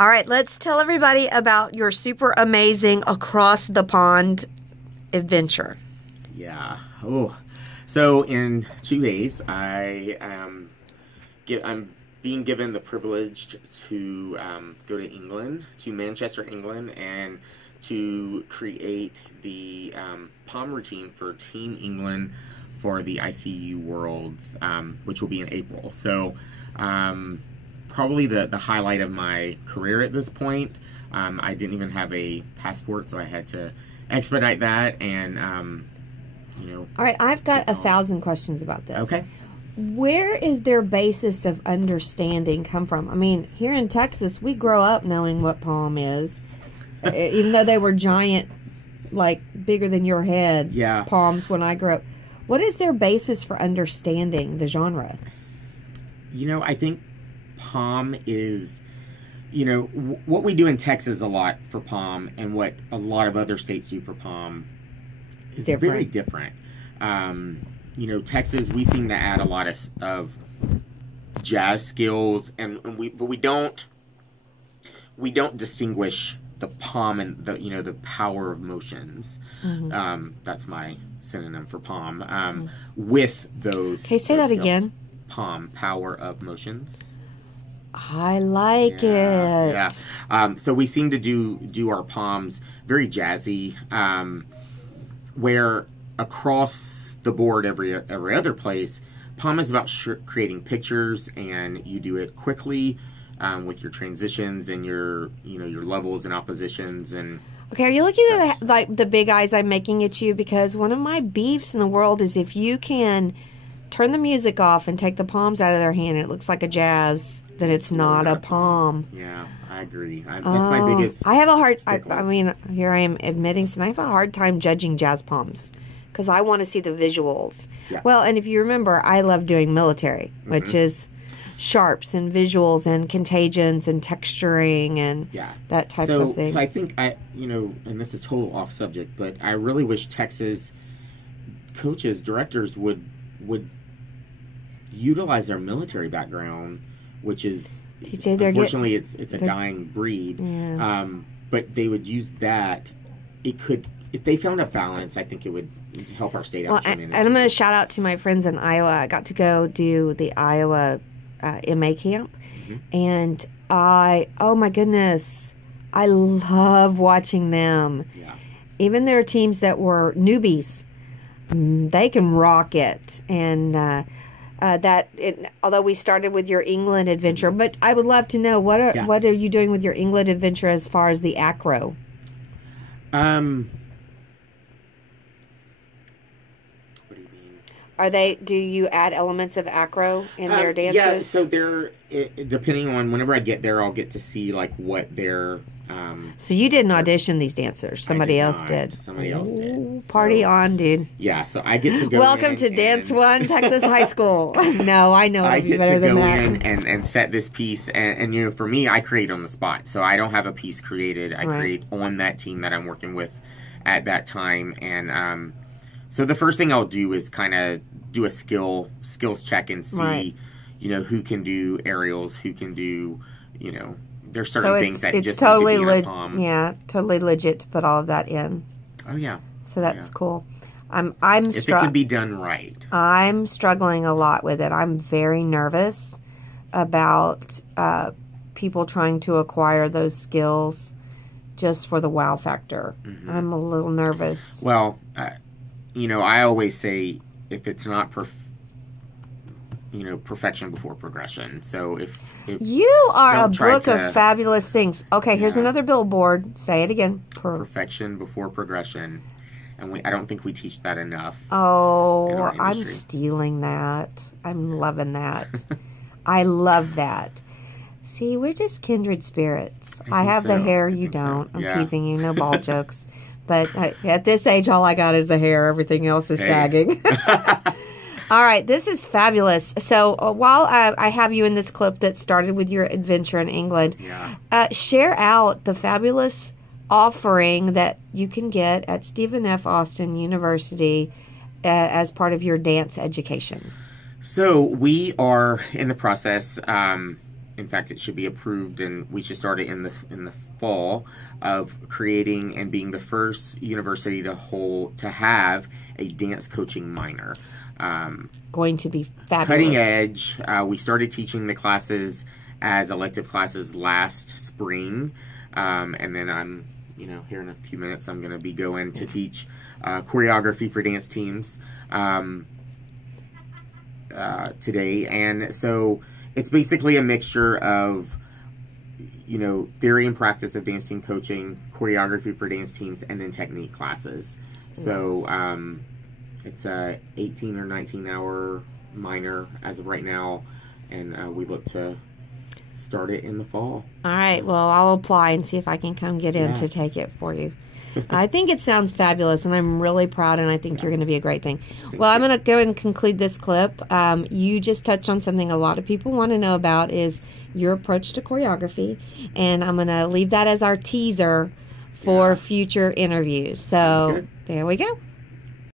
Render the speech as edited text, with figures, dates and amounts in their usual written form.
All right, let's tell everybody about your super amazing across the pond adventure. Yeah. Oh, so in 2 days, I'm being given the privilege to go to England, to Manchester, England, and to create the POM routine for Team England for the ICU Worlds, which will be in April. So probably the highlight of my career at this point. I didn't even have a passport, so I had to expedite that, and all right, I've got 1,000 questions about this. Okay. Where is their basis of understanding come from? I mean, here in Texas, we grow up knowing what POM is, even though they were giant, like bigger than your head POMs when I grew up. What is their basis for understanding the genre? I think POM is, what we do in Texas a lot for POM and what a lot of other states do for POM is very different. Texas, we seem to add a lot of jazz skills, but we don't distinguish the POM and the power of motions. Mm-hmm. That's my synonym for POM. With those. Okay, say that skills. Again. POM, power of motions. I like it. Yeah. So we seem to do our POMs very jazzy, where across the board, every other place, POM is about creating pictures, and you do it quickly with your transitions and your levels and oppositions and. Okay, are you looking at the big eyes I'm making at you? Because one of my beefs in the world is if you can turn the music off and take the palms out of their hand, and it looks like a jazz, then it's not a POM. Yeah, I agree. That's my biggest. I have a hard. I mean, here I am admitting something. I have a hard time judging jazz POMs because I want to see the visuals. Yeah. Well, and if you remember, I love doing military, which is sharps and visuals and contagions and texturing and that type of thing. So I think and this is total off subject, but I really wish Texas coaches, directors would utilize their military background, which is unfortunately it's a dying breed. Yeah. But they would use that. It could, if they found a balance, I think it would help our state out. And I'm going to shout out to my friends in Iowa. I got to go do the Iowa MA camp, and oh my goodness, I love watching them. Yeah. Even their teams that were newbies, they can rock it. And although we started with your England adventure, but I would love to know what are you doing with your England adventure as far as the Acro? What do you mean? Do you add elements of Acro in their dances? Yeah, so depending on whenever I get there, I'll get to see like what their. So you didn't audition these dancers. Somebody else did. Somebody else did. Party on, dude. Yeah, so I get to go Welcome to Dance One, Texas High School. No, I know it'll be better than that. I get to go in and set this piece. And for me, I create on the spot. So I don't have a piece created. I create on that team that I'm working with at that time. And so the first thing I'll do is kind of do a skills check and see, who can do aerials, who can do, there's certain things that just totally need to be in a POM. Yeah, totally legit to put all of that in. Oh yeah. So that's cool. If it can be done right. I'm struggling a lot with it. I'm very nervous about people trying to acquire those skills just for the wow factor. I'm a little nervous. Well, I always say if it's not perfection before progression. So if you are a book of fabulous things. Okay, here's another billboard. Say it again. Perfection before progression. And I don't think we teach that enough. Oh, I'm stealing that. I'm loving that. I love that. See, we're just kindred spirits. I have the hair, you don't. I'm teasing you. No ball jokes. But at this age, all I got is the hair. Everything else is sagging. All right, this is fabulous. So while I have you in this clip that started with your adventure in England, share out the fabulous offering that you can get at Stephen F. Austin University as part of your dance education. So we are in the process. in fact, it should be approved, and we should start it in the fall, of creating and being the first university to have a dance coaching minor. Going to be fabulous. Cutting edge. We started teaching the classes as elective classes last spring, and then I'm, here in a few minutes, I'm going to be going to teach choreography for dance teams today. And so it's basically a mixture of, theory and practice of dance team coaching, choreography for dance teams, and then technique classes. So it's a 18 or 19 hour minor as of right now, and we look to start it in the fall. All right, well, I'll apply and see if I can come get in to take it for you. I think it sounds fabulous, and I'm really proud, and I think you're going to be a great thing. Well, I'm going to go and conclude this clip. You just touched on something a lot of people want to know about, is your approach to choreography, and I'm going to leave that as our teaser for future interviews. So there we go.